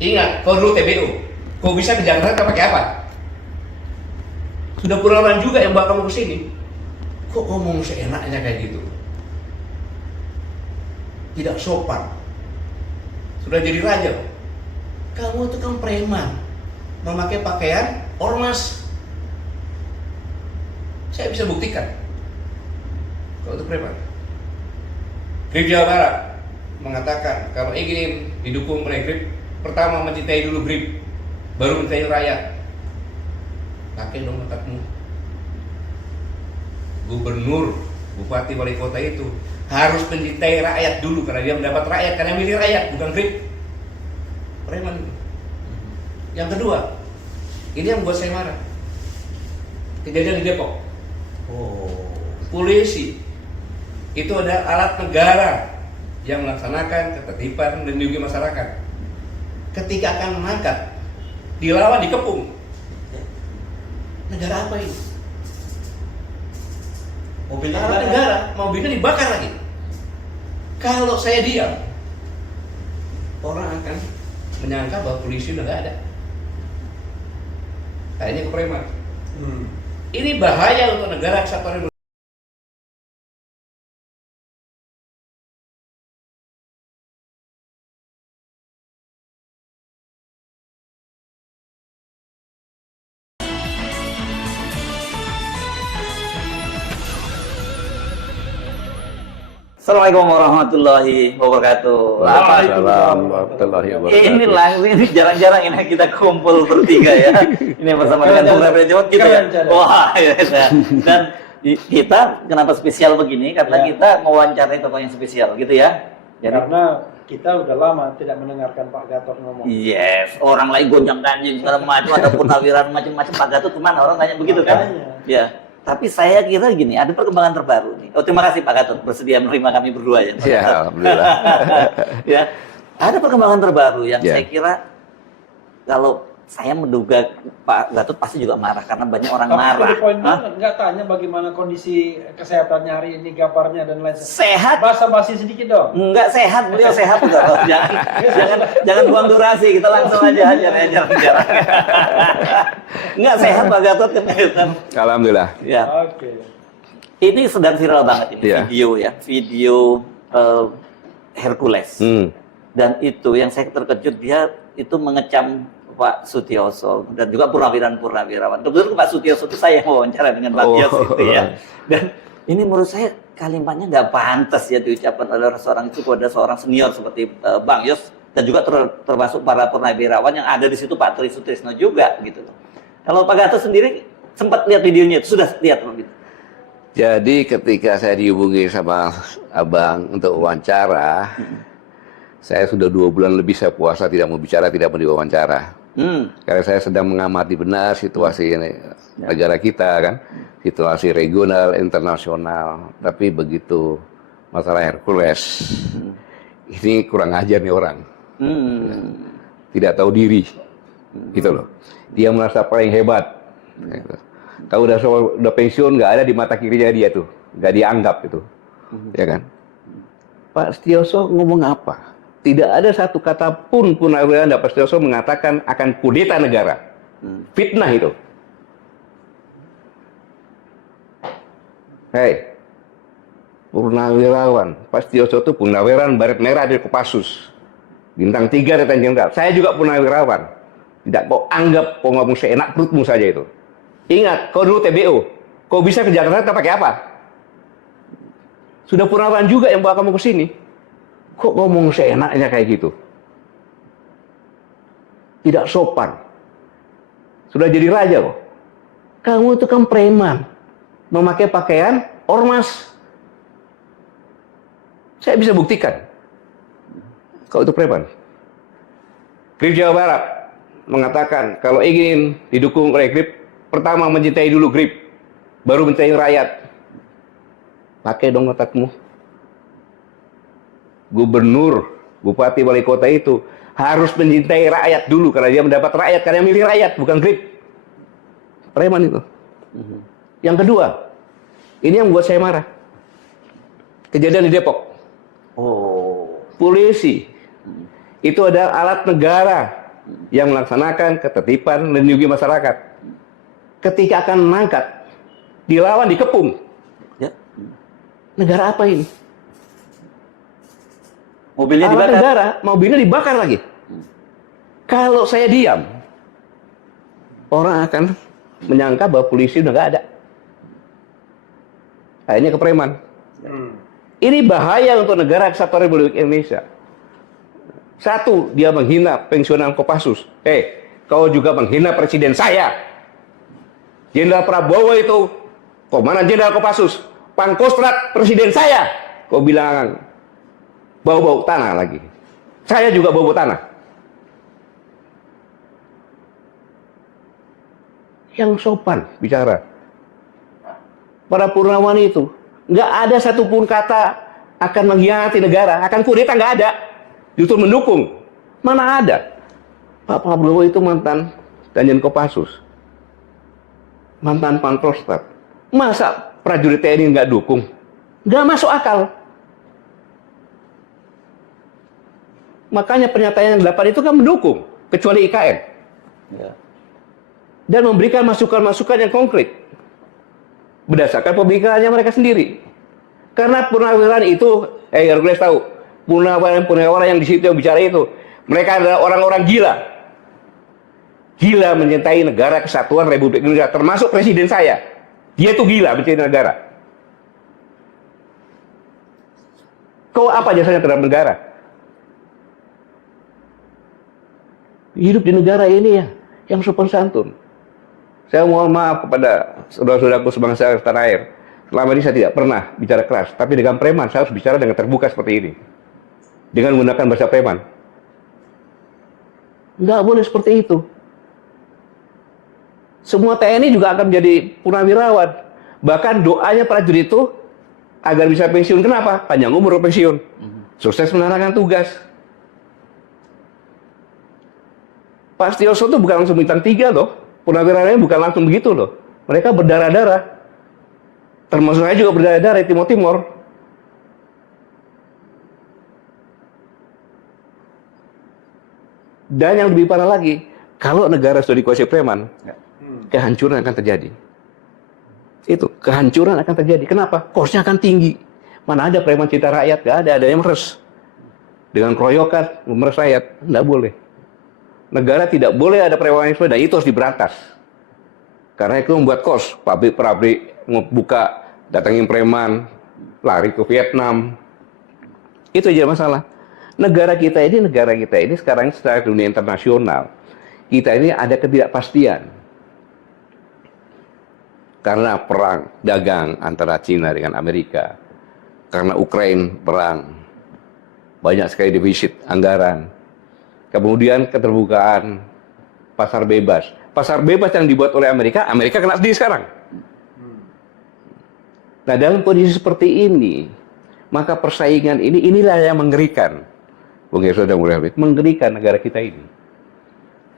Ingat, kau dulu TBO. Kau bisa ke Jakarta pakai apa? Sudah puluhan juga yang bawa kamu ke sini. Kok ngomong seenaknya kayak gitu? Tidak sopan. Sudah jadi raja. Kamu itu kan preman, memakai pakaian ormas. Saya bisa buktikan. Kau itu preman. Grip Jawa Barat mengatakan kalau ingin didukung oleh Grip, pertama mencintai dulu Grip, baru mencintai rakyat. Pakai dong otakmu. Gubernur, bupati, wali kota itu harus mencintai rakyat dulu karena dia mendapat rakyat, karena milih rakyat, bukan Grip. Preman. Yang kedua, ini yang membuat saya marah. Kejadian di Depok. Polisi itu ada alat negara yang melaksanakan ketertiban dan melindungi masyarakat. Ketika akan mengangkat, dilawan, dikepung. Negara apa ini? Mobilnya Alat negara, mobilnya dibakar lagi. Kalau saya diam, orang akan menyangka bahwa polisi udah nggak ada. Kayaknya ke preman. Ini bahaya untuk negara kesatuan. Assalamualaikum warahmatullahi wabarakatuh. Waalaikumsalam warahmatullahi wabarakatuh. Ini langsung, ini jarang-jarang ini kita kumpul bertiga ya. Ini bersama dengan Bung Refli Jawad kita ya. Wah, ya. Dan kita kenapa spesial begini? Karena kita mewawancarai tokoh yang spesial gitu ya. Jadi, karena kita udah lama tidak mendengarkan Pak Gatot ngomong. Yes, orang lain gonjang ganjing segala macam, ada purnawiran macam-macam. Pak Gatot kemana? Orang tanya begitu kan? Ya. Tapi saya kira gini, ada perkembangan terbaru nih. Oh, terima kasih Pak Gatot bersedia menerima kami berdua ya. Ya, alhamdulillah. Ya, ada perkembangan terbaru yang saya kira kalau saya menduga Pak Gatot pasti juga marah karena banyak orang marah. Tapi poin banget, nggak tanya bagaimana kondisi kesehatannya hari ini, gambarnya dan lain sebagainya. Sehat? Basa-basi sedikit dong. Enggak sehat, beliau sehat enggak. Jangan buang durasi, kita langsung aja jarang. Enggak sehat Pak Gatot kan. Alhamdulillah. Ya. Oke. Ini sedang viral banget ini video Hercules. Dan itu yang saya terkejut, dia itu mengecam Pak Sutioso dan juga purnawirawan. Kebetulan Pak Sutioso itu saya wawancara dengan Pak Yos gitu ya. Dan ini menurut saya kalimatnya nggak pantas ya diucapkan oleh seorang itu kepada seorang senior seperti Bang Yos dan juga termasuk para purnawirawan yang ada di situ, Pak Tri Sutrisno juga gitu. Kalau Pak Gatot sendiri sempat lihat videonya, sudah lihat Bang? Jadi ketika saya dihubungi sama Abang untuk wawancara, saya sudah 2 bulan lebih saya puasa, tidak mau bicara, tidak mau diwawancara. Karena saya sedang mengamati benar situasi negara kita kan, situasi regional, internasional. Tapi begitu masalah Hercules, ini kurang ajar nih orang, tidak tahu diri, gitu loh. Dia merasa paling hebat. Kalau udah pensiun nggak ada di mata kirinya dia tuh, nggak dianggap itu, ya kan? Pak Sutioso ngomong apa? Tidak ada satu kata pun purnawirawan Pak Sutioso mengatakan akan kudeta negara. Fitnah itu. Hei, purnawirawan Pak Sutioso itu purnawirawan Baret Merah dari Kopassus, bintang 3 Letnan Jenderal. Saya juga purnawirawan. Tidak kau anggap kau ngomong seenak perutmu saja itu. Ingat, kau dulu TBO. Kau bisa ke Jakarta pakai apa? Sudah purnawirawan juga yang bawa kamu ke sini. Kok ngomong seenaknya kayak gitu? Tidak sopan. Sudah jadi raja kok. Kamu itu kan preman, memakai pakaian ormas. Saya bisa buktikan. Kau itu preman. Grip Jawa Barat mengatakan kalau ingin didukung oleh Grip, pertama mencintai dulu Grip, baru mencintai rakyat. Pakai dong otakmu. Gubernur, bupati, wali kota itu harus mencintai rakyat dulu karena dia mendapat rakyat, karena milih rakyat, bukan Grip. Preman itu. Yang kedua, ini yang membuat saya marah. Kejadian di Depok. Polisi itu ada alat negara yang melaksanakan ketertiban melindungi masyarakat. Ketika akan mengangkat, dilawan, dikepung. Ya. Negara apa ini? Mobilnya Alat dibakar. negara, mobilnya dibakar lagi. Kalau saya diam, orang akan menyangka bahwa polisi udah nggak ada. Akhirnya ke preman. Ini bahaya untuk negara kesatuan Republik Indonesia. Satu, dia menghina pensiunan Kopassus. Kau juga menghina presiden saya. Jenderal Prabowo itu komandan Jenderal Kopassus. Pangkostrat presiden saya. Kau bilang bau-bau tanah lagi. Saya juga bau-bau tanah. Yang sopan bicara. Para Purnawan itu nggak ada satupun kata akan mengkhianati negara, akan kudeta, nggak ada. Justru mendukung. Mana ada? Pak Prabowo itu mantan Danjen Kopassus, mantan Pangkostrat. Masa prajurit TNI nggak dukung? Nggak masuk akal. Makanya pernyataan yang 8 itu kan mendukung, kecuali IKN. Ya. Dan memberikan masukan-masukan yang konkret berdasarkan pemikirannya mereka sendiri. Karena purnawirawan itu, Hercules tahu, purnawirawan yang di situ yang bicara itu, mereka adalah orang-orang gila. Gila mencintai negara kesatuan Republik Indonesia, termasuk presiden saya. Dia itu gila mencintai negara. Kau apa jasanya terhadap negara? Hidup di negara ini ya, yang sopan santun. Saya mohon maaf kepada saudara-saudaraku sebangsa tanah air. Selama ini saya tidak pernah bicara keras, tapi dengan preman saya harus bicara dengan terbuka seperti ini. Dengan menggunakan bahasa preman. Nggak boleh seperti itu. Semua TNI juga akan menjadi purnawirawan. Bahkan doanya prajurit itu agar bisa pensiun. Kenapa? Panjang umur pensiun. Sukses menjalankan tugas. Pak Setioso itu bukan langsung bintang 3 loh. Purnawirawannya bukan langsung begitu loh. Mereka berdarah-darah. Termasuk saya juga berdarah-darah di Timor. Dan yang lebih parah lagi, kalau negara sudah dikuasai preman, kehancuran akan terjadi. Itu, kehancuran akan terjadi. Kenapa? Kosnya akan tinggi. Mana ada preman cinta rakyat? Gak ada yang meres. Dengan keroyokan, meres rakyat. Nggak boleh. Negara tidak boleh ada premanisme dan itu harus diberantas. Karena itu membuat kos, pabrik-pabrik buka, datangin preman, lari ke Vietnam. Itu aja masalah. Negara kita ini sekarang secara dunia internasional, kita ini ada ketidakpastian. Karena perang dagang antara Cina dengan Amerika. Karena Ukraina perang. Banyak sekali defisit anggaran. Kemudian keterbukaan pasar bebas. Pasar bebas yang dibuat oleh Amerika, Amerika kena sendiri sekarang. Nah, dalam kondisi seperti ini, maka persaingan inilah yang mengerikan. Bung Yesod dan Bung Rahmat, mengerikan negara kita ini.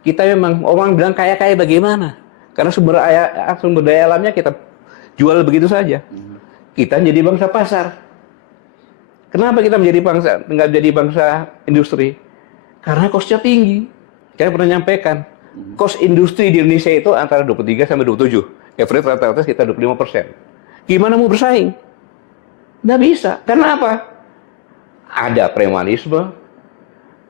Kita memang, orang bilang kaya-kaya bagaimana? Karena sumber daya alamnya kita jual begitu saja. Kita menjadi bangsa pasar. Kenapa kita nggak menjadi bangsa industri? Karena kosnya tinggi. Saya pernah nyampaikan, kos industri di Indonesia itu antara 23 sampai 27. Average rata-rata sekitar 25%. Gimana mau bersaing? Nggak bisa. Karena apa? Ada premanisme,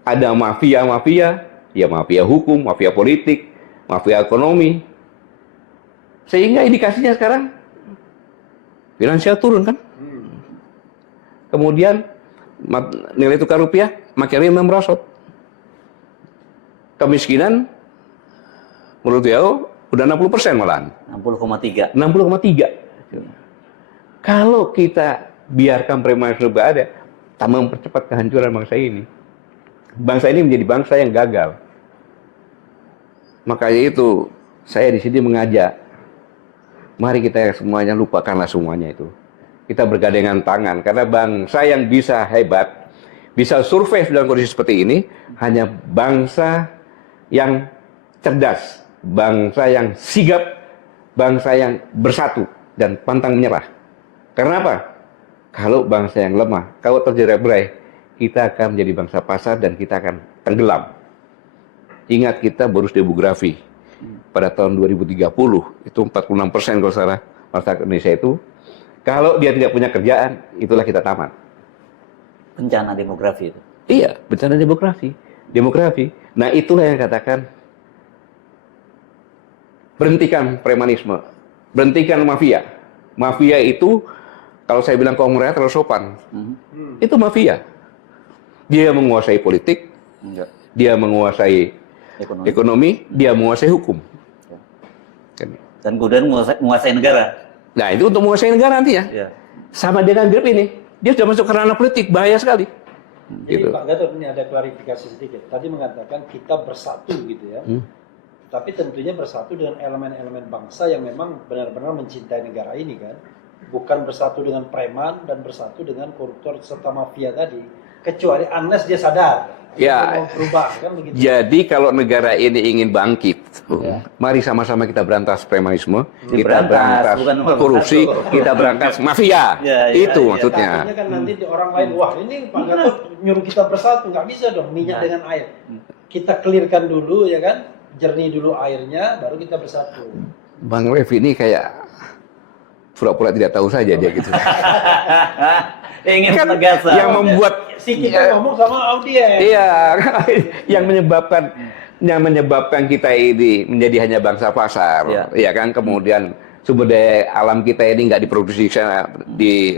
ada mafia-mafia, ya mafia hukum, mafia politik, mafia ekonomi. Sehingga indikasinya sekarang finansial turun kan? Kemudian nilai tukar rupiah makin merosot. Kemiskinan menurut WHO udah 60% malahan. 60,3. 60,3. Kalau kita biarkan premanisme ada, tambah mempercepat kehancuran bangsa ini. Bangsa ini menjadi bangsa yang gagal. Makanya itu saya di sini mengajak, mari kita semuanya lupakanlah semuanya itu. Kita bergandengan tangan karena bangsa yang bisa hebat, bisa survive dalam kondisi seperti ini hanya bangsa yang cerdas, bangsa yang sigap, bangsa yang bersatu dan pantang menyerah. Karena apa? Kalau bangsa yang lemah, kalau terjerat berai, kita akan menjadi bangsa pasar dan kita akan tenggelam. Ingat kita bonus demografi pada tahun 2030 itu 46% kalau salah masyarakat Indonesia itu kalau dia tidak punya kerjaan itulah kita tamat. Bencana demografi itu. Iya, bencana demografi. Nah itulah yang katakan berhentikan premanisme, berhentikan mafia. Mafia itu kalau saya bilang konglomerat terlalu sopan. Itu mafia. Dia menguasai politik, dia menguasai ekonomi, dia menguasai hukum. Dan kemudian menguasai negara. Nah itu untuk menguasai negara nantinya. Ya. Sama dengan grip ini, dia sudah masuk ke ranah politik, bahaya sekali. Jadi Gitu. Pak Gatot ini ada klarifikasi sedikit. Tadi mengatakan kita bersatu gitu ya. Tapi tentunya bersatu dengan elemen-elemen bangsa yang memang benar-benar mencintai negara ini kan. Bukan bersatu dengan preman dan bersatu dengan koruptor serta mafia tadi. Kecuali unless dia sadar. Ya. Mau berubah kan begitu. Jadi kalau negara ini ingin bangkit, mari sama-sama kita berantas premanisme, kita berantas bukan korupsi, berantas. kita berantas mafia. Itu maksudnya. Takutnya kan nanti di orang lain, wah ini Pak Gatot nyuruh kita bersatu, nggak bisa dong minyak dengan air. Kita clearkan dulu ya kan, jernih dulu airnya, baru kita bersatu. Bang Rev ini kayak pura-pura tidak tahu saja dia gitu. Ingin Kan penegasan. yang membuat Si kita ngomong sama audiens. iya, yang menyebabkan kita ini menjadi hanya bangsa pasar, ya kan. Kemudian sumber daya alam kita ini nggak diproduksi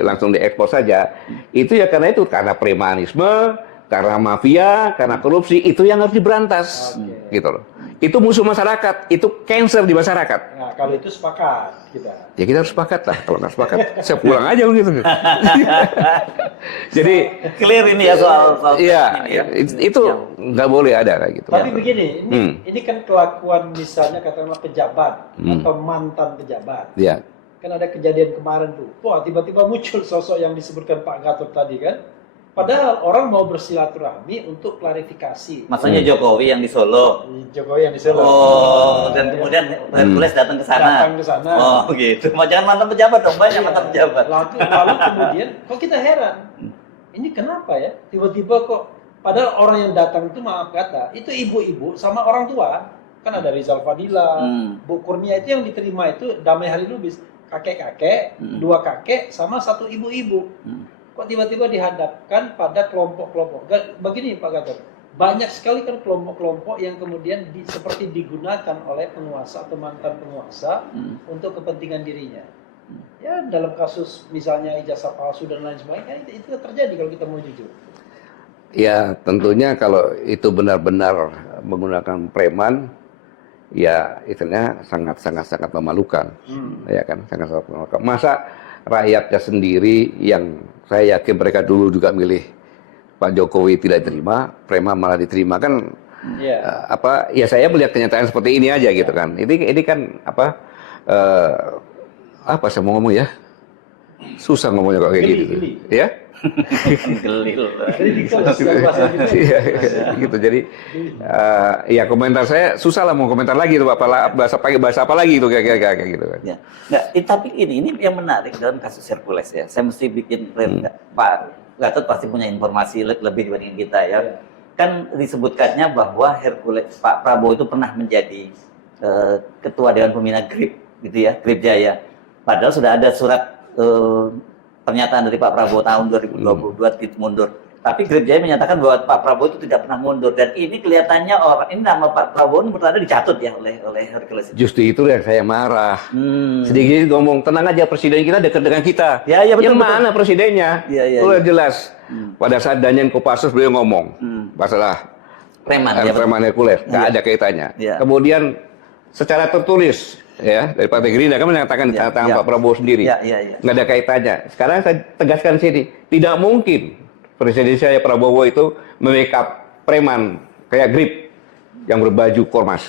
langsung diekspor saja. Itu ya karena premanisme, karena mafia, karena korupsi, itu yang harus diberantas, gitu loh. Itu musuh masyarakat, itu cancer di masyarakat. Nah kalau itu sepakat kita. Ya kita harus sepakat lah, kalau nggak sepakat, saya pulang aja begitu. Jadi clear ini ya soal iya, itu nggak boleh ada kayak gitu. Tapi begini, ini kan kelakuan misalnya katakanlah pejabat atau mantan pejabat. Iya. Kan ada kejadian kemarin tuh, wah tiba-tiba muncul sosok yang disebutkan Pak Gatot tadi kan. Padahal orang mau bersilaturahmi untuk klarifikasi. Maksudnya Jokowi yang di Solo. Jokowi yang di Solo. Oh, dan kemudian Hercules datang ke sana. Datang ke sana. Oh, gitu. Jangan mantan pejabat dong, banyak mantan pejabat. Lalu kemudian, kok kita heran, ini kenapa ya? Tiba-tiba kok, padahal orang yang datang itu maaf kata, itu ibu-ibu sama orang tua. Kan ada Rizal Fadila, Bu Kurnia itu yang diterima itu Damai Hari Lubis, kakek-kakek, dua kakek sama satu ibu-ibu. Kok tiba-tiba dihadapkan pada kelompok-kelompok? Begini Pak Gatot, banyak sekali kan kelompok-kelompok yang kemudian seperti digunakan oleh penguasa atau mantan penguasa untuk kepentingan dirinya. Ya dalam kasus misalnya ijazah palsu dan lain sebagainya itu terjadi kalau kita mau jujur. Ya tentunya kalau itu benar-benar menggunakan preman, ya istilahnya sangat memalukan, ya kan, sangat memalukan. Masa rakyatnya sendiri yang saya yakin mereka dulu juga milih Pak Jokowi tidak diterima, preman malah diterima kan? Ya saya melihat kenyataan seperti ini aja gitu kan. Ini kan apa saya mau ngomong ya? Susah ngomongnya kok kayak gitu. Ya? Gelil. Iya, gitu. Jadi ya komentar saya susah lah mau komentar lagi itu bahasa apa lagi itu kayak gitu kan. Ya. Nggak, tapi ini yang menarik dalam kasus Hercules ya. Saya mesti bikin Pak Gatot pasti punya informasi lebih dibanding kita ya. Kan disebutkannya bahwa Hercules Pak Prabowo itu pernah menjadi ketua Dewan Pembina GRIP gitu ya, GRIP Jaya. Padahal sudah ada surat pernyataan dari Pak Prabowo tahun 2022 mundur. Tapi GRIP Jaya menyatakan bahwa Pak Prabowo itu tidak pernah mundur dan ini kelihatannya ini nama Pak Prabowo menurut Anda dicatut ya oleh Hercules. Justru itu yang saya marah. Sedikit ngomong tenang aja presiden kita dekat dengan kita. Ya, betul, yang mana presidennya? Udah jelas. Pada saat Daniel Kopassus beliau ngomong masalah preman Hercules, nggak ada kaitannya. Kemudian secara tertulis ya dari Partai Gerindra kan menyatakan di tangan Pak Prabowo sendiri, nggak ada kaitannya. Sekarang saya tegaskan sini, tidak mungkin Presiden saya Prabowo itu membackup preman kayak GRIP yang berbaju kormas.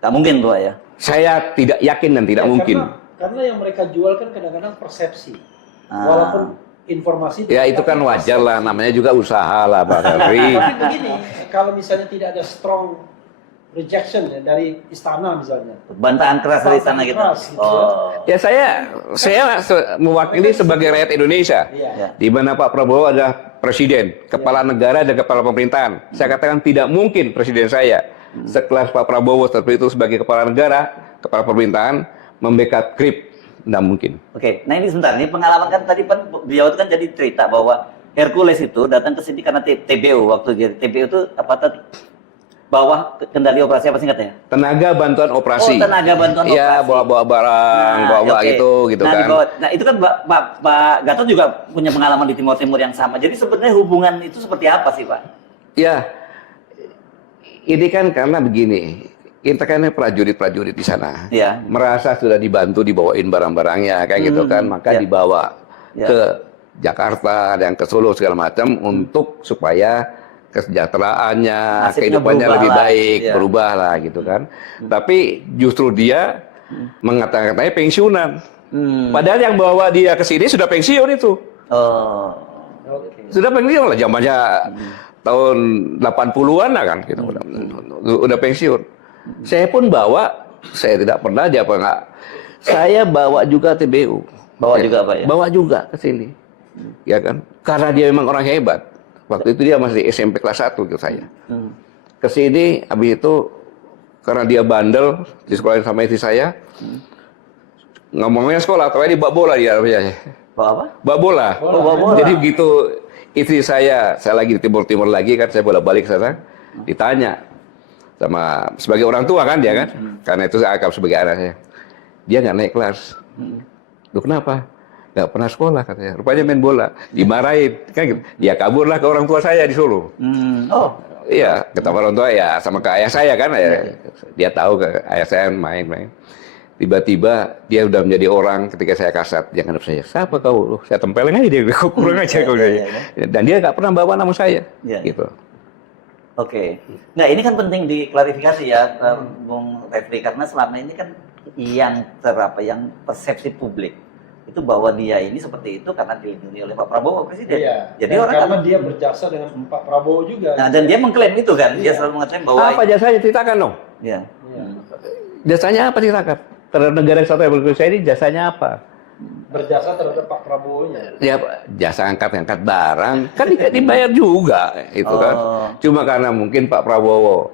Tak mungkin tuh ya. Saya tidak yakin dan tidak mungkin. Karena yang mereka jual kan kadang-kadang persepsi. Walaupun informasi ya itu kan wajar lah, namanya juga usaha lah Pak Henry. Tapi begini, kalau misalnya tidak ada strong rejection ya, dari istana misalnya. Bantahan keras dari istana gitu. Ya saya mewakili sebagai rakyat Indonesia. Di mana Pak Prabowo adalah presiden, kepala negara dan kepala pemerintahan. Saya katakan tidak mungkin presiden saya sekelas Pak Prabowo seperti itu sebagai kepala negara, kepala pemerintahan, membackup Grip, nggak mungkin. Oke, nah ini sebentar, ini pengalaman kan tadi beliau itu kan jadi cerita bahwa Hercules itu datang ke sini karena TBU, waktu jadi TBU itu apa tadi? Bawah kendali operasi apa singkatnya? Tenaga bantuan operasi. Oh, tenaga bantuan operasi. Iya, bawa-bawa barang, bawa-bawa oke. gitu Nah, kan. nah, itu kan Pak Gatot juga punya pengalaman di Timur Timur yang sama. Jadi sebenarnya hubungan itu seperti apa sih, Pak? Ya, ini kan karena begini, kita kan prajurit-prajurit di sana, Ya. merasa sudah dibantu dibawain barang-barangnya kayak gitu kan, maka ya. dibawa Ya. ke Jakarta dan ke Solo segala macam untuk supaya kesejahteraannya, Nasibnya kehidupannya berubah lebih lah, baik, ya. berubah lah gitu kan. Tapi justru dia mengatakan pensiunan. Padahal yang bawa dia ke sini sudah pensiun itu. Oh. Oke. Sudah pensiun lah zamannya tahun 80-an lah kan gitu. Udah pensiun. Saya pun bawa, saya tidak pernah dia apa enggak. Saya bawa juga TBU. Bawa juga, Pak, ya? Bawa juga ke sini. Ya kan? Karena dia memang orang hebat. Waktu itu dia masih SMP kelas 1 ke saya. Ke sini habis itu karena dia bandel di sekolah sama istri saya. Ngomongnya sekolah, tapi dia bawa bola dia. Bawa apa? Bawa bola. Oh, bawa bola. Jadi begitu istri saya lagi di timur-timur lagi kan, saya bolak-balik ke sana, ditanya sama sebagai orang tua kan dia kan, karena itu saya anggap sebagai anaknya. Dia nggak naik kelas. Loh kenapa? Nggak pernah sekolah katanya. Rupanya main bola, dimarahin kan gitu. Dia kaburlah ke orang tua saya di Solo. Oh. Iya, ketemu orang tua ya sama ke ayah saya kan. Dia tahu ke ayah saya main-main. Tiba-tiba dia udah menjadi orang ketika saya kasat. Dia ngadep saya, siapa kau? Saya tempelin aja dia, kurang aja kau. Dan dia nggak pernah bawa nama saya. Gitu. Oke. Nah ini kan penting diklarifikasi ya, Bung Refri, karena selama ini kan yang persepsi publik itu bahwa dia ini seperti itu karena dilindungi oleh Pak Prabowo Presiden. Iya. Jadi Dan orang karena kan, dia berjasa dengan Pak Prabowo juga. nah, dan dia mengklaim itu kan, dia selalu mengklaim bahwa Apa jasanya ceritakan dong? ya. Jasanya apa ceritakan? Terhadap negara kesatuan Republik Indonesia ini jasanya apa? Berjasa terhadap Pak Prabowo-nya. Ya jasa angkat-angkat barang kan dibayar juga itu kan. Cuma karena mungkin Pak Prabowo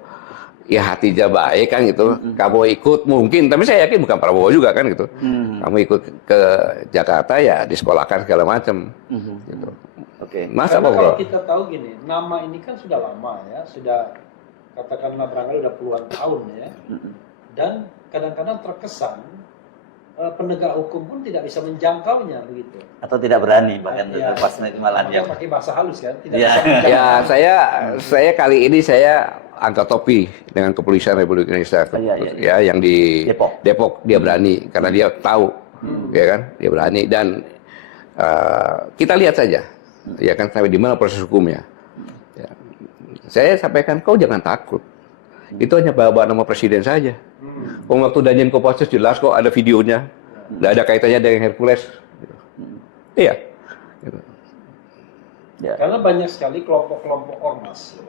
ya hatinya baik kan gitu. Kamu ikut mungkin, tapi saya yakin bukan Prabowo juga kan gitu. Kamu ikut ke Jakarta ya disekolahkan segala macam. Gitu. Oke. Masa Karena Pak kalau Bro? kita tahu gini, nama ini kan sudah lama ya, sudah katakanlah barangkali udah puluhan tahun ya. Dan kadang-kadang terkesan penegak hukum pun tidak bisa menjangkaunya begitu. Atau tidak berani bahkan Ya, pas malah dia. pakai bahasa halus kan, tidak Ya. bisa menjangkau. Ya saya kali ini saya angkat topi dengan kepolisian Republik Indonesia ya yang di Depok dia berani karena dia tahu ya kan dia berani dan kita lihat saja ya kan sampai di mana proses hukumnya. Ya. Saya sampaikan kau jangan takut. Itu hanya bawa nama presiden saja. Waktu Danjen Kopassus jelas kok ada videonya. Tidak ada kaitannya dengan Hercules. Iya. Ya. Karena banyak sekali kelompok-kelompok ormas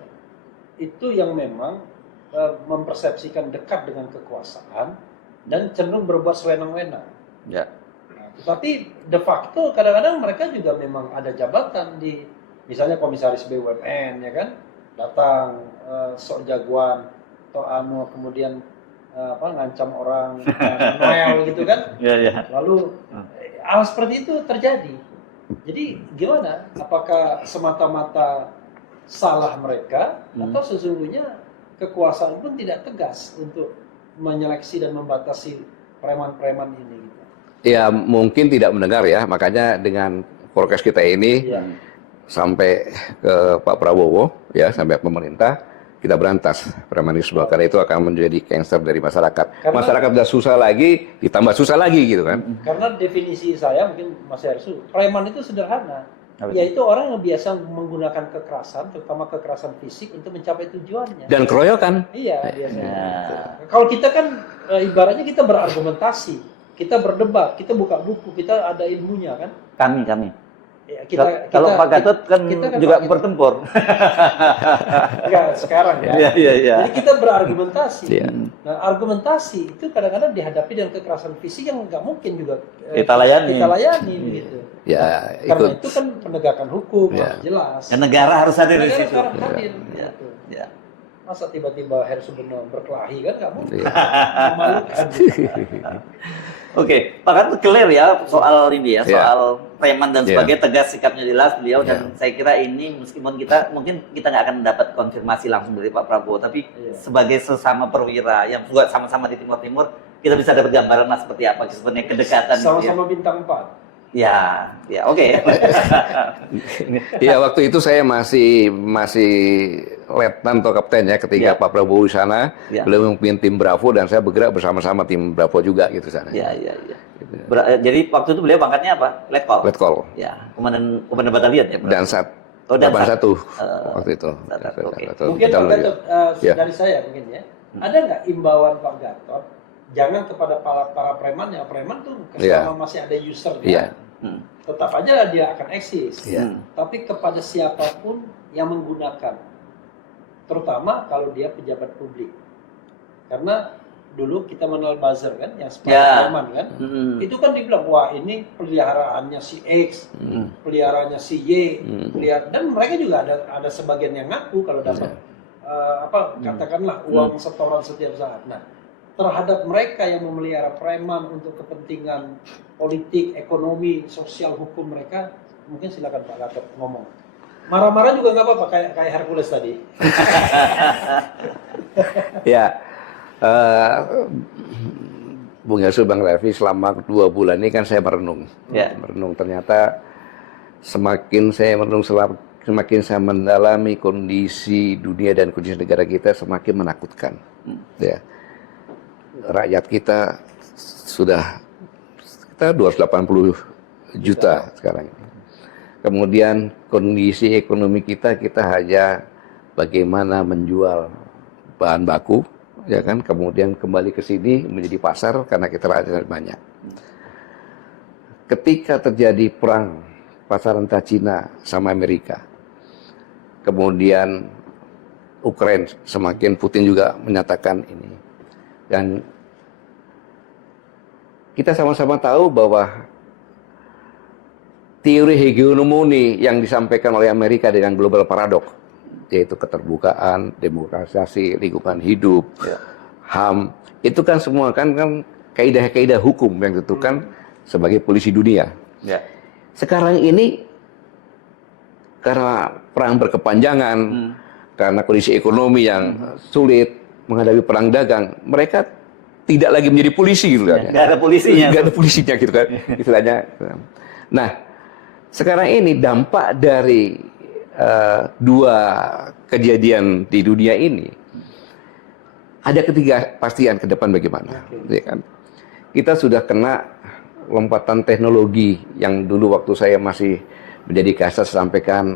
itu yang memang mempersepsikan dekat dengan kekuasaan dan cenderung berbuat sewenang-wenang. Ya. Nah, tetapi de facto kadang-kadang mereka juga memang ada jabatan di misalnya komisaris BUMN ya kan datang sok jagoan atau kemudian ngancam orang Noel gitu kan. Ya. Lalu hal seperti itu terjadi. Jadi gimana? Apakah semata-mata salah mereka atau sesungguhnya kekuasaan pun tidak tegas untuk menyeleksi dan membatasi preman-preman ini? Gitu. Ya mungkin tidak mendengar ya, makanya dengan forecast kita ini sampai ke Pak Prabowo ya sampai pemerintah kita berantas premanisme karena itu akan menjadi cancer dari masyarakat. Karena masyarakat sudah susah lagi, ditambah susah lagi gitu kan. Karena definisi saya mungkin Mas Hersu, preman itu sederhana, yaitu orang yang biasa menggunakan kekerasan, terutama kekerasan fisik untuk mencapai tujuannya. Dan keroyokan. Iya biasanya. Kalau kita kan ibaratnya kita berargumentasi, kita berdebat, kita buka buku, kita ada ilmunya kan. Kami. Ya, kalau Pak Gatot kan juga bertempur. Enggak, sekarang ya. Iya. Jadi kita berargumentasi. Iya. Nah, argumentasi itu kadang-kadang dihadapi dengan kekerasan fisik yang nggak mungkin juga kita layani begitu. Ya, Karena itu kan penegakan hukum harus jelas. Dan negara harus hadir di situ. Negara harus hadir. Ya. Masa tiba-tiba Heru Subono berkelahi kan nggak mungkin. Iya. Memalukan. Oke, Pak Gatot clear ya soal ini ya, Iya. soal preman dan Iya. sebagainya, tegas sikapnya jelas beliau, dan Iya. saya kira ini meskipun mungkin kita nggak akan dapat konfirmasi langsung dari Pak Prabowo, tapi Iya. sebagai sesama perwira yang juga sama-sama di Timur Timur, kita bisa dapat gambaran lah seperti apa sebenarnya kedekatan. Sama-sama bintang 4. Ya, ya, oke. Iya, waktu itu saya masih letnan atau kapten ya ketika Ya. Pak Prabowo di sana. Ya. Beliau memimpin tim Bravo dan saya bergerak bersama-sama tim Bravo juga gitu sana. Ya, ya, ya. Jadi waktu itu beliau pangkatnya apa? Letkol. Letkol. Ya, komandan batalion ya. Dan saat Oh, dan 81 sat. waktu itu. Oke. Mungkin Pak Gatot, Ya. dari saya mungkin ya, ada nggak imbauan Pak Gatot, jangan kepada para preman, ya preman tuh selama masih ada usernya, Iya. tetap aja dia akan eksis. Iya. Tapi kepada siapapun yang menggunakan, terutama kalau dia pejabat publik, karena dulu kita mengenal buzzer kan, yang seperti preman kan, itu kan dibilang wah ini peliharaannya si X, peliharaannya si Y, dan mereka juga ada sebagian yang ngaku kalau dapat katakanlah uang setoran setiap saat. Nah, terhadap mereka yang memelihara preman untuk kepentingan politik, ekonomi, sosial, hukum mereka, mungkin silakan Pak Gatot ngomong. Marah-marah juga nggak apa-apa, kayak Hercules tadi. Ya, Bung Yasir, Bang Raffi, selama 2 bulan ini kan saya merenung. Ya. Merenung, ternyata semakin saya merenung, semakin saya mendalami kondisi dunia dan kondisi negara kita, semakin menakutkan. Ya. Rakyat kita sudah 280 juta sekarang ini. Kemudian kondisi ekonomi kita hanya bagaimana menjual bahan baku, ya kan? Kemudian kembali ke sini menjadi pasar karena kita rakyat banyak. Ketika terjadi perang pasaran antara Cina sama Amerika, kemudian Ukraina, semakin Putin juga menyatakan ini, dan kita sama-sama tahu bahwa teori hegemoni yang disampaikan oleh Amerika dengan global paradox, yaitu keterbukaan, demokratisasi, lingkungan hidup, HAM, itu kan semua kan kaidah-kaidah hukum yang ditentukan sebagai polisi dunia. Ya. Sekarang ini karena perang berkepanjangan, karena kondisi ekonomi yang sulit, menghadapi perang dagang, mereka tidak lagi menjadi polisi gitu kan. Nggak ada polisinya. Nggak ada polisinya gitu kan, istilahnya. Nah, sekarang ini dampak dari 2 kejadian di dunia ini, ada ketidakpastian ke depan bagaimana. Ya kan? Kita sudah kena lompatan teknologi yang dulu waktu saya masih menjadi kasat sampaikan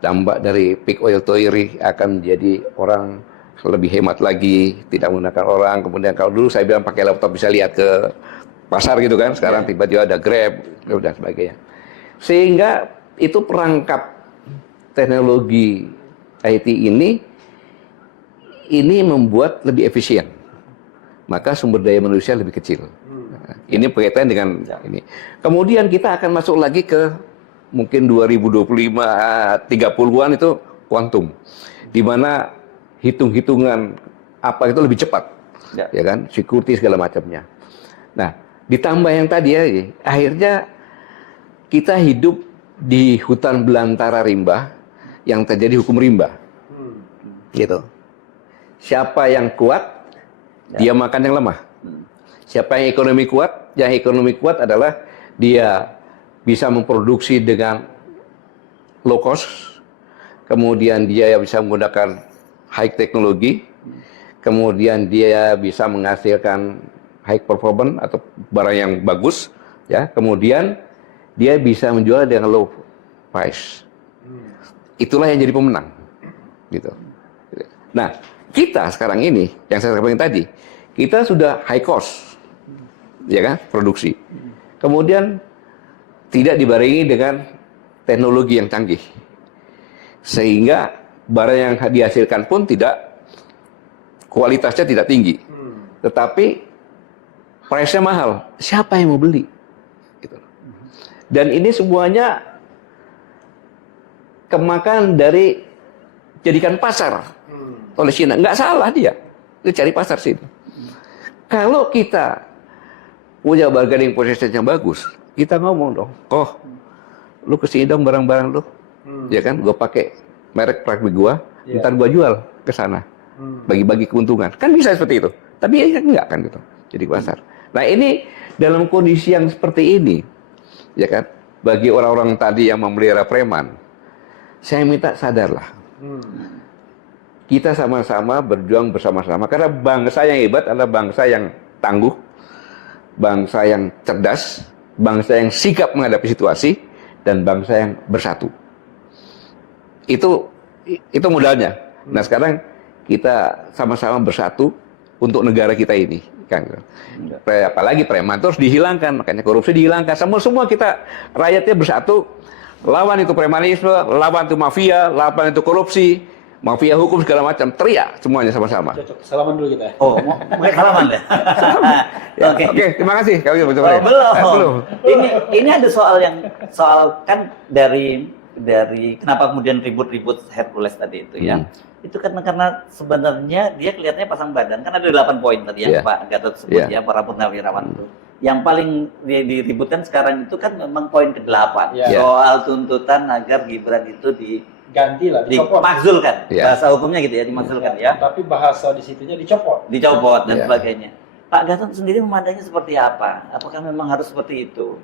dampak dari peak oil theory akan menjadi orang lebih hemat lagi, tidak menggunakan orang. Kemudian kalau dulu saya bilang pakai laptop bisa lihat ke pasar gitu kan, sekarang tiba-tiba ada Grab dan sebagainya. Sehingga itu perangkap teknologi IT ini membuat lebih efisien. Maka sumber daya manusia lebih kecil. Ini berkaitan dengan ini. Kemudian kita akan masuk lagi ke mungkin 2025, 30-an itu kuantum. Di mana hitung-hitungan apa itu lebih cepat, ya kan, security segala macamnya. Nah, ditambah yang tadi ya, akhirnya kita hidup di hutan belantara rimba yang terjadi hukum rimba, gitu. Siapa yang kuat, dia makan yang lemah. Siapa yang ekonomi kuat, adalah dia bisa memproduksi dengan low cost, kemudian dia bisa menggunakan high teknologi, kemudian dia bisa menghasilkan high performance atau barang yang bagus, ya. Kemudian dia bisa menjual dengan low price. Itulah yang jadi pemenang, gitu. Nah, kita sekarang ini yang saya sampaikan tadi, kita sudah high cost, ya kan, produksi. Kemudian tidak dibarengi dengan teknologi yang canggih, sehingga barang yang dihasilkan pun kualitasnya tidak tinggi, tetapi price-nya mahal. Siapa yang mau beli? Gitu. Dan ini semuanya kemakan dari jadikan pasar. oleh Cina. Nggak salah dia cari pasar sini. Kalau kita punya bargaining position yang bagus, kita ngomong dong, lu kesini dong barang-barang lu, ya kan? Gue pakai merek pabrik gua, ntar gua jual ke sana, bagi-bagi keuntungan. Kan bisa seperti itu. Tapi ya enggak kan gitu. Jadi pasar. Nah ini dalam kondisi yang seperti ini, ya kan? Bagi orang-orang tadi yang memelihara preman, saya minta sadarlah. Kita sama-sama berjuang bersama-sama. Karena bangsa yang hebat adalah bangsa yang tangguh, bangsa yang cerdas, bangsa yang sikap menghadapi situasi, dan bangsa yang bersatu. Itu modalnya. Nah sekarang kita sama-sama bersatu untuk negara kita ini. Kan? Apalagi preman terus dihilangkan, makanya korupsi dihilangkan. Semua kita rakyatnya bersatu, lawan itu premanisme, lawan itu mafia, lawan itu korupsi. Mafia hukum segala macam, teriak semuanya sama-sama. Cocok. Salaman dulu kita. Oh, mau salaman deh. Oke, terima kasih. Kalau gitu, belum. Ini ada soal kan dari kenapa kemudian ribut-ribut Hercules tadi itu ya. Itu karena sebenarnya dia kelihatannya pasang badan. Kan ada 8 poin tadi yang Pak Gatot sebut ya, para purnawirawan itu. Yang paling diributkan sekarang itu kan memang poin ke-8. Soal tuntutan agar Gibran itu ganti lah, dicopot. Dimakzulkan, bahasa hukumnya gitu ya, dimakzulkan ya. Tapi bahasa di situnya dicopot. Dicopot dan sebagainya. Pak Gatot sendiri memandangnya seperti apa? Apakah memang harus seperti itu?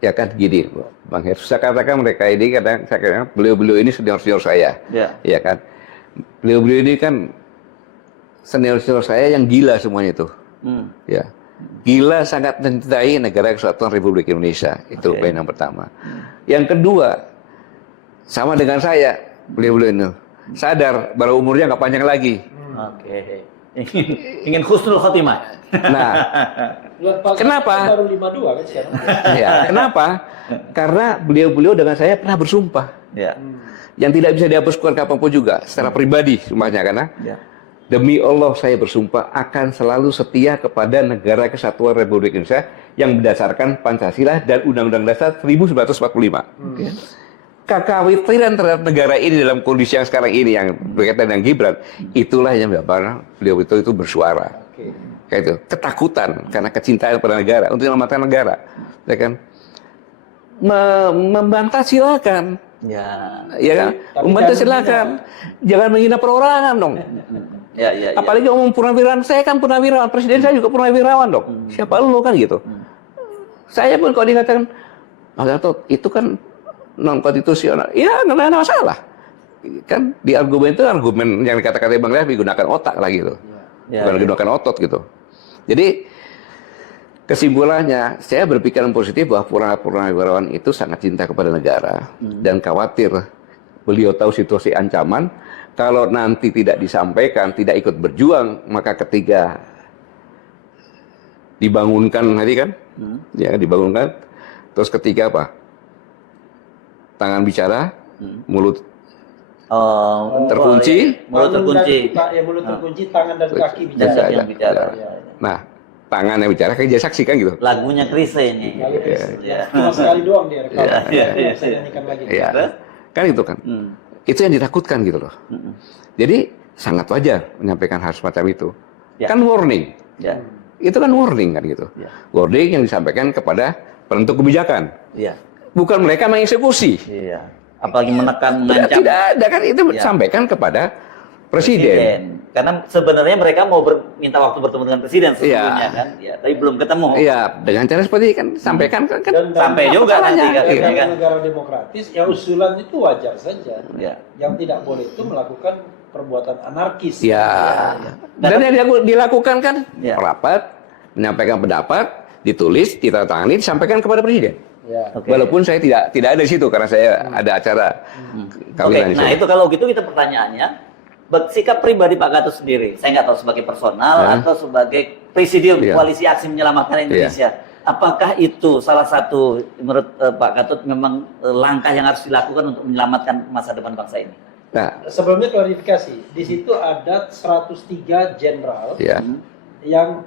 Ya kan gini, Bang Her. Saya katakan mereka ini kadang saya katakan beliau-beliau ini senior-senior saya. Ya kan. Beliau-beliau ini kan senior-senior saya yang gila semuanya itu. Ya. Gila sangat mencintai negara kesatuan Republik Indonesia. Itu poin yang pertama. Yang kedua, sama dengan saya, beliau-beliau ini sadar bahwa umurnya nggak panjang lagi. Ingin husnul khotimah. Nah, kenapa? Baru 52 kan sekarang. Ya, kenapa? Karena beliau-beliau dengan saya pernah bersumpah. Yang tidak bisa dihapuskan kapanpun juga, secara pribadi sumpahnya karena demi Allah saya bersumpah akan selalu setia kepada negara kesatuan Republik Indonesia yang berdasarkan Pancasila dan Undang-Undang Dasar 1945. Kekhawatiran terhadap negara ini dalam kondisi yang sekarang ini yang berkaitan dengan Gibran, itulah yang menyebabkan beliau itu bersuara. Kayak itu, ketakutan karena kecintaan pada negara untuk menyelamatkan negara, ya kan? Membantah silakan, ya kan? Membantah silakan, jangan menghina perorangan dong. Apalagi ngomong purnawirawan, saya kan purnawirawan, presiden saya juga purnawirawan dong. Siapa lu kan gitu? Saya pun kalau dikatakan, itu kan non konstitusional, ya nggak ada masalah. Kan di argumen itu argumen yang dikatakan Bang Refli gunakan otak lah gitu, bukan gunakan otot gitu. Jadi kesimpulannya, saya berpikiran positif bahwa purnawirawan itu sangat cinta kepada negara dan khawatir beliau tahu situasi ancaman. Kalau nanti tidak disampaikan, tidak ikut berjuang, maka ketika dibangunkan tadi kan, ya dibangunkan, terus ketika apa? Tangan bicara, mulut terkunci, mulut terkunci, tangan dan kaki bicara. Nah, tangan yang bicara kan jadi saksi kan gitu. Lagunya Chrisye ini. Cuma sekali doang dia rekaman. Saya nyanyikan lagi. Kan itu kan. Itu yang ditakutkan gitu loh. Jadi sangat wajar menyampaikan hal semacam itu. Kan warning. Itu kan warning kan gitu. Warning yang disampaikan kepada penentu kebijakan. Bukan mereka mengeksekusi. Apalagi menekan, mengancam. Tidak ada kan, itu disampaikan kepada presiden. Karena sebenarnya mereka mau minta waktu bertemu dengan presiden sebelumnya kan, tapi belum ketemu. Iya, dengan cara seperti ini kan sampaikan kan sampai juga nanti kan. Dalam negara demokratis, ya usulan itu wajar saja. Yang tidak boleh itu melakukan perbuatan anarkis. Dan yang dilakukan kan rapat, menyampaikan pendapat, ditulis, ditandatangani, disampaikan kepada presiden. Walaupun saya tidak ada di situ karena saya ada acara kawinan. Nah itu kalau gitu kita pertanyaannya, sikap pribadi Pak Gatot sendiri, saya nggak tahu sebagai personal atau sebagai presidium koalisi aksi menyelamatkan Indonesia, apakah itu salah satu menurut Pak Gatot memang langkah yang harus dilakukan untuk menyelamatkan masa depan bangsa ini? Nah, sebelumnya klarifikasi, di situ ada 103 jenderal yang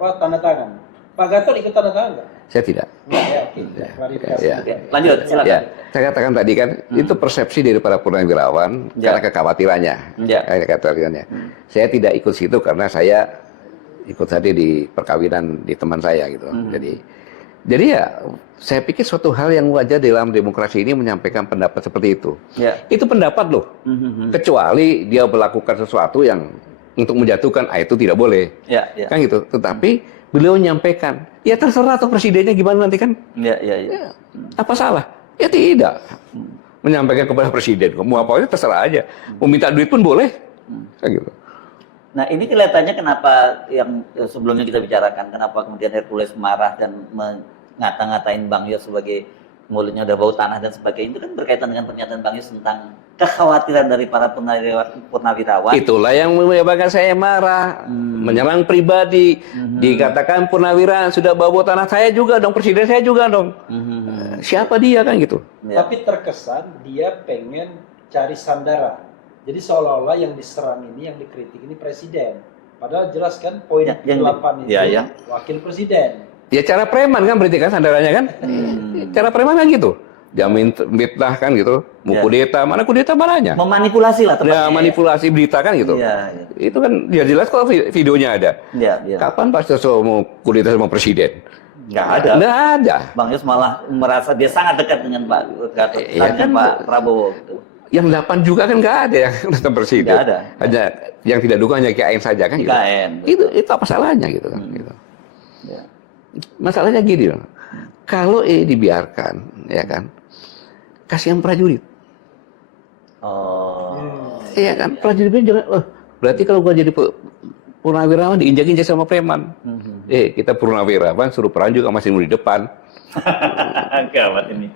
tanda tangan. Pak Gatot ikut tanda tangan nggak? Saya tidak. Ya, oke. Klarifikasi. Ya. Oke, lanjut, silakan. Ya, saya katakan tadi kan itu persepsi dari para purnawirawan karena kekhawatirannya. Ya. Karena kekhawatirannya. Saya tidak ikut situ karena saya ikut tadi di perkawinan di teman saya gitu. Jadi ya saya pikir suatu hal yang wajar dalam demokrasi ini menyampaikan pendapat seperti itu. Ya. Itu pendapat loh. Kecuali dia melakukan sesuatu yang untuk menjatuhkan, itu tidak boleh. Ya, ya. Kan gitu. Tetapi beliau menyampaikan, ya terserah atau presidennya gimana nanti kan. Ya. Apa salah? Ya tidak. Menyampaikan kepada presiden, mau apa aja terserah aja. Mau minta duit pun boleh. Kan gitu. Nah, ini kelihatannya kenapa yang sebelumnya kita bicarakan, kenapa kemudian Hercules marah dan ngata-ngatain Bang Yos sebagai mulutnya udah bau tanah dan sebagainya, itu kan berkaitan dengan pernyataan Bang Yos tentang kekhawatiran dari para purnawirawan. Itulah yang menyebabkan saya marah, menyerang pribadi, dikatakan purnawirawan sudah bau tanah, saya juga dong, presiden saya juga dong. Siapa dia kan gitu. Ya. Tapi terkesan dia pengen cari sandaran. Jadi seolah-olah yang diserang ini, yang dikritik ini presiden. Padahal jelas kan poin yang 8 itu ya. wakil presiden. Ya cara preman kan berarti kan sandarannya kan. Cara preman kan gitu. Jamin fitnah kan gitu. Mau kudeta, mana kudeta mananya? Memanipulasi lah tepatnya. Ya, manipulasi berita kan gitu. Ya. Itu kan ya jelas kalau videonya ada. Ya. Kapan Pak Soso mau kudeta sama presiden? Nggak ada. Nggak ada. Bang Yos malah merasa dia sangat dekat dengan Pak Gatot, Iya kan, Pak Prabowo gitu. Yang 8 juga kan nggak ada yang datang presiden. Nggak ada. Hanya yang tidak dukung hanya KN saja kan gitu. KN. Itu apa salahnya gitu kan gitu. Ya. Masalahnya gini loh. Kalau dibiarkan ya kan, kasihan prajurit. Oh. Iya kan, prajurit jangan. Berarti kalau gua jadi purnawirawan diinjak-injak sama preman. Kita purnawirawan suruh perang juga masih mau di depan. Gawat ini.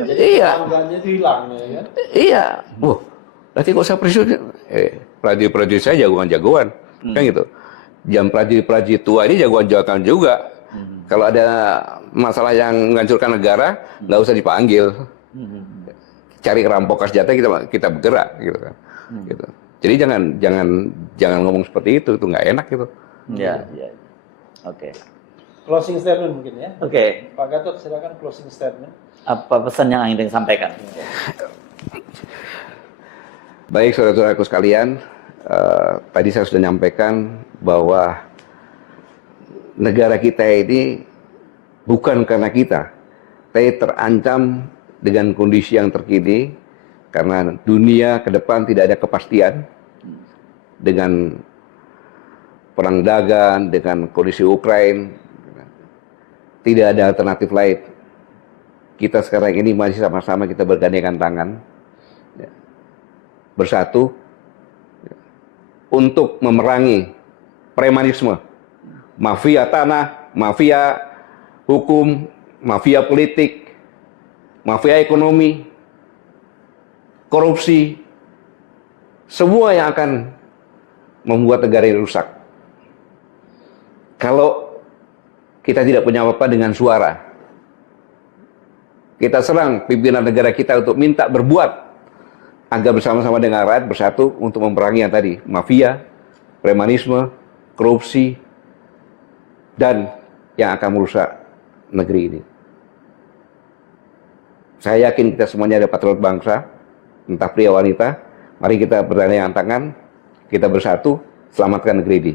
Jadi Iya. tangganya itu hilang ya kan? Iya. Berarti kok saya presiden? Prajurit saya jagoan-jagoan. Kan gitu. Jam prajurit tua ini jagoan-jagoan juga. Kalau ada masalah yang menghancurkan negara, nggak usah dipanggil. Cari rampok senjata kita bergerak gitu kan. Gitu. Jadi jangan ngomong seperti itu nggak enak gitu. Ya. Oke. Closing statement mungkin ya. Oke. Pak Gatot silakan closing statement. Apa pesan yang ingin disampaikan? Baik saudara-saudaraku sekalian, tadi saya sudah nyampaikan bahwa negara kita ini bukan karena kita, tapi terancam dengan kondisi yang terkini karena dunia ke depan tidak ada kepastian dengan perang dagang, dengan kondisi Ukraina, tidak ada alternatif lain. Kita sekarang ini masih sama-sama kita bergandengan tangan, bersatu untuk memerangi premanisme, mafia tanah, mafia hukum, mafia politik, mafia ekonomi, korupsi, semua yang akan membuat negara ini rusak. Kalau kita tidak punya apa-apa dengan suara, kita serang pimpinan negara kita untuk minta berbuat agar bersama-sama dengan rakyat bersatu untuk memerangi yang tadi, mafia, premanisme, korupsi, dan yang akan merusak negeri ini. Saya yakin kita semuanya ada patriot bangsa, entah pria wanita. Mari kita bergandengan tangan, kita bersatu, selamatkan negeri ini.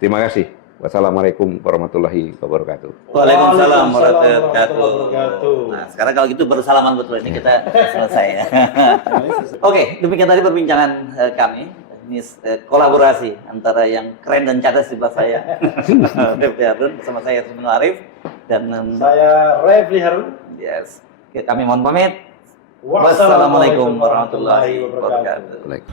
Terima kasih. Wassalamualaikum warahmatullahi wabarakatuh. Waalaikumsalam warahmatullahi wabarakatuh. Nah, sekarang kalau gitu baru salaman betul ini kita selesai ya. Oke, demikian tadi perbincangan kami. Ini kolaborasi antara yang keren dan cadas di sebelah saya, Refli Harun, bersama saya Rusmin Arif dan Saya Refli Harun. yes. Kami mohon pamit. Wassalamualaikum warahmatullahi wabarakatuh. Baik.